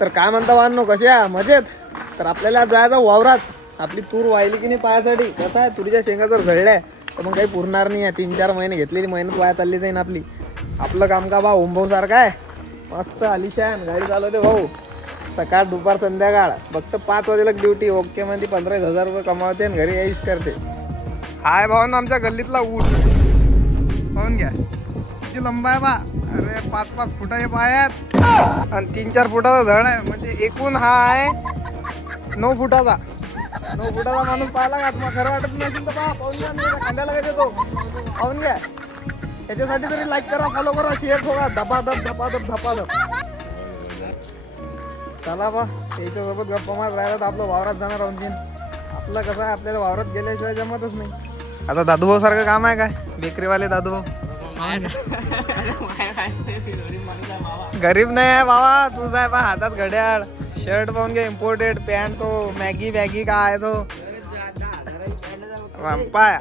तर काय म्हणता वाहनो, कसे आहे? मजेत. तर आपल्याला जायचं वावरात. आपली तूर वाहिली की नाही पायासाठी. कसं आहे, तुरीच्या शेंगा जर झडल्या तर मग काही पुरणार नाही आहे. 3-4 महिने घेतलेली मेहनत वाया चालली जाईन आपली. आपलं काम का भाऊ ओमभाऊ सारखं आहे. मस्त आलिशान गाडी चालवते भाऊ. सकाळ दुपार संध्याकाळ फक्त 5 वाजेला ड्युटी. ओके मध्ये 15,000 रुपये कमावते आणि घरी यायच करते. हाय भाऊ आमच्या गल्लीतला ऊट पाहून घ्या किती लंबा आहे बा. अरे 5-5 फुटाचे पाय आहेत आणि 3-4 फुटाचा धड आहे. म्हणजे एकूण हा आहे 9 फुटाचा. 9 फुटाचा माणूस पाहिला का तुम्हाला खरं वाटत नाही तर पहा. पाहून घ्या, मी खांद्याला काय देतो पाहून घ्या. त्याच्यासाठी तरी लाईक करा, फॉलो करा, शेअर ठोका. धपाधप धपाधप धपाधप. चला बा, त्याच्यासोबत गप्पा मारत राहिला तर आपलं वावरात जाणार राहून देईन. आपलं कसं आहे, आपल्याला वावरात गेल्याशिवाय जमतच नाही. आता दादूभाऊ सारखं काम आहे काय? बेकरीवाले दादूभाऊ गरीब नाही आहे बाबा. तुझा आहे बा हातात घड्याळ. शर्ट पाहून घ्या इम्पोर्टेड. पॅन्ट तो मॅगी का आहे तो पाय.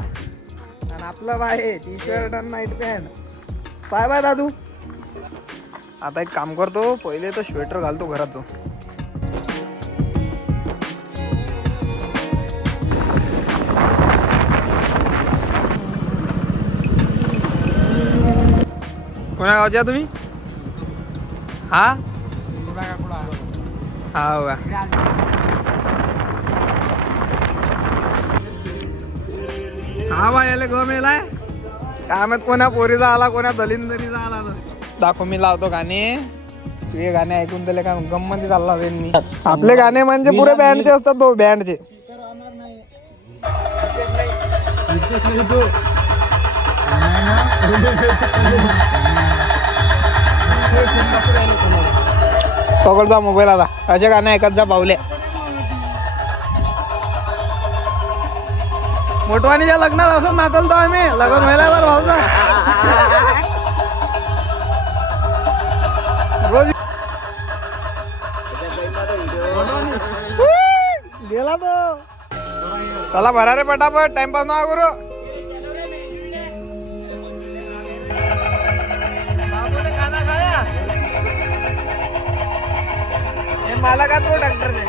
आणि आपलं बाय टी शर्ट आणि नाईट पॅन्ट. पाय बाय दादू. आता एक काम करतो, पहिले तो स्वेटर घालतो घरात तो. कोणा गावच्या तुम्ही? हा हो का? हा बा याला गम येलाय काय माहित. कोणा पोरीचा आला, कोणा दलिंदरीचा आला. दाखव मी लावतो गाणे. तुझे गाणे ऐकून त्याला काय गंमती चालला जाईल मी. आपले गाणे म्हणजे पुरे बँडचे असतात भाऊ, बँडचे. पकड जा मोबाईल आता. असे गाणे ऐकत जा पावले. मोठवानीच्या लग्नात असं नाचलतो आम्ही. लग्न व्हायला बरं भाऊचा रोज गेला तो. चला भरा रे पटापट, टाइमपास नका करू. मला का तो डॉक्टर ने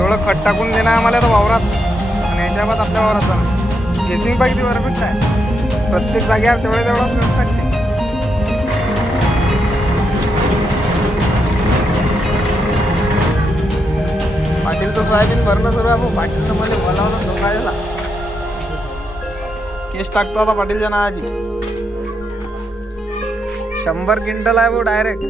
एवढं खट टाकून देणार आम्हाला तर वावरात. आणि याच्या बाद आपल्या वावरात जाणार. गेसिंग पाहिजे परफेक्ट आहे. प्रत्येक जागेवर तेवढंच टाकते. पाटील तर सोयाबीन भरणं सुरू आहे. पाटील तर मला बोलावलं दोघायला. केस टाकतो आता पाटीलच्या नावाची. 100 क्विंटल आहे भाऊ डायरेक्ट.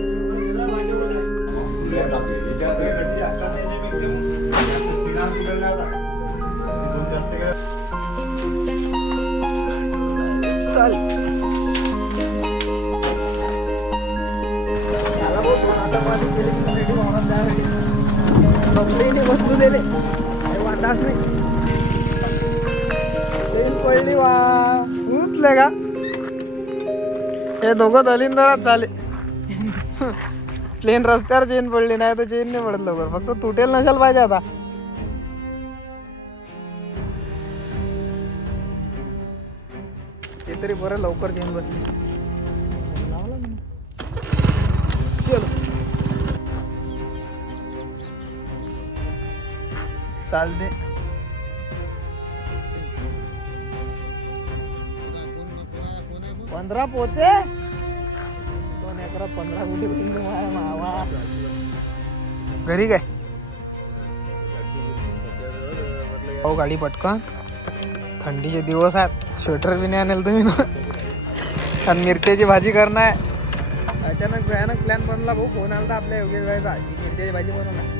बसलू दिले वाटाच नाही. पडली वा उतले का हे दोघं दलिंदरात झाले. प्लेन रस्त्यावर चेन पडली नाही तर चेन नाही पडत लवकर. फक्त तुटेल नसेल पाहिजे आता. ते तरी बरं लवकर चेन बसली. चालते. पंधरा पोते 2 एकरात 15 गुंठे मावा. घरी काय हो गाडी पटकन. थंडीचे दिवस आहेत. स्वेटर बी नाही आणेल तुम्ही. आणि मिरच्याची भाजी करणार. अचानक भयानक प्लॅन बनला भाऊ. फोन आला आपल्या योगेश भाईचा. मिरच्याची भाजी बनवणार.